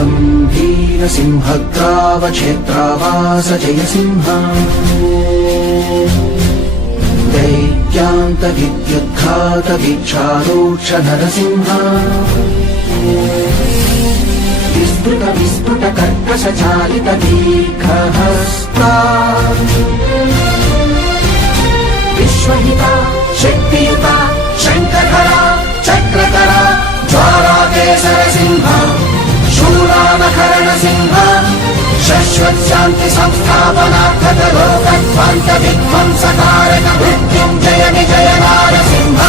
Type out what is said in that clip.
त्वं वीरसिंहग्रावक्षेत्रावास जयसिंह दैत्यान्तविद्युद्घातवीक्षारोक्ष नरसिंह विस्फुट कर्कशचालित दीर्घहस्ता विश्वहिता शक्तियुता शङ्खधरा चक्रधरा ज्वालाकेसर सिंह शूलानकरण सिंह शाश्वत शांति संस्थापनार्थक लोकध्वंस विध्वंसकारक मृत्युंजय विजय नारसिंह